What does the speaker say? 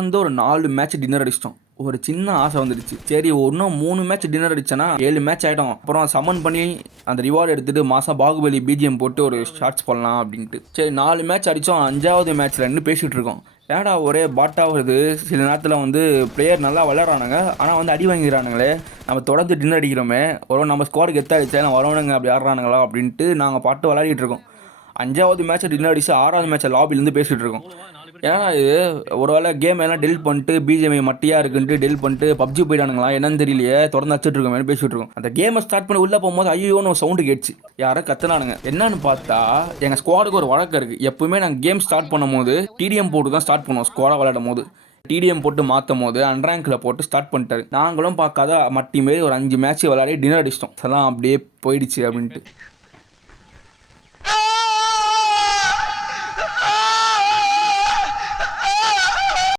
வந்து ஒரு 4 match dinner அடிச்சிட்டோம். ஒரு சின்ன ஆசை வந்துடுச்சு. சரி இன்னும் 3 மேட்ச் டின்னர் அடிச்சேன்னா 7 மேட்ச் ஆகிடும். அப்புறம் சம்மன் பண்ணி அந்த ரிவார்டு எடுத்துகிட்டு மாதம் பாகுபலி பிஜிஎம் போட்டு ஒரு ஷார்ட்ஸ் பண்ணலாம் அப்படின்ட்டு. சரி 4 மேட்ச் அடித்தோம். 5வது மேட்ச்சில் நின்று பேசிகிட்டு இருக்கோம். ஏடா ஒரே பாட்டாக வருது. சில நேரத்தில் வந்து பிளேயர் நல்லா விளையாடுறானுங்க, ஆனால் வந்து அடி வாங்கிக்கிறானுங்களே. நம்ம தொடர்ந்து டின்னர் அடிக்கிறோமே, ஒரு நம்ம ஸ்குவாடுக்கு எத்தாடிச்சா நான் வரவனுங்க அப்படி ஆடுறானுங்களா அப்படின்ட்டு நாங்கள் பாட்டு விளையாடிட்டு இருக்கோம். 5வது மேட்ச்சை டின்னர் அடிச்சு 6வது மேட்ச்சை லாபிலேருந்து பேசிகிட்டு இருக்கோம். ஏன்னா இது ஒரு வேளை கேம் எல்லாம் டெலிட் பண்ணிட்டு பிஜிஎம்ஐ மட்டியாக இருக்குன்ட்டு டெலிட் பண்ணிட்டு பப்ஜி போயிட்டானுங்களா என்னன்னு தெரியலையே, தொடர்ந்து வச்சுட்டு இருக்கோம் பேசிட்டு இருக்கோம். அந்த கேமை ஸ்டார்ட் பண்ணி உள்ளே போகும்போது ஐயோன்னு ஒரு சவுண்டு கேட்டுச்சு. யாரோ கத்துனானுங்க. என்னன்னு பார்த்தா எங்கள் ஸ்குவாடுக்கு ஒரு வழக்கம் இருக்குது. எப்பவுமே நாங்கள் கேம் ஸ்டார்ட் பண்ணும் போது டிடிஎம் போட்டு தான் ஸ்டார்ட் பண்ணுவோம். ஸ்குவாடாக விளையாடும் போது டிடிஎம் போட்டு மாற்றும் போது அன்ரேங்கில் போட்டு ஸ்டார்ட் பண்ணிட்டாரு. நாங்களும் பார்க்காத மட்டி மாரி ஒரு 5 மேட்ச் விளையாடி டின்னர் அடிச்சிட்டோம். அதெல்லாம் அப்படியே போயிடுச்சு அப்படின்ட்டு.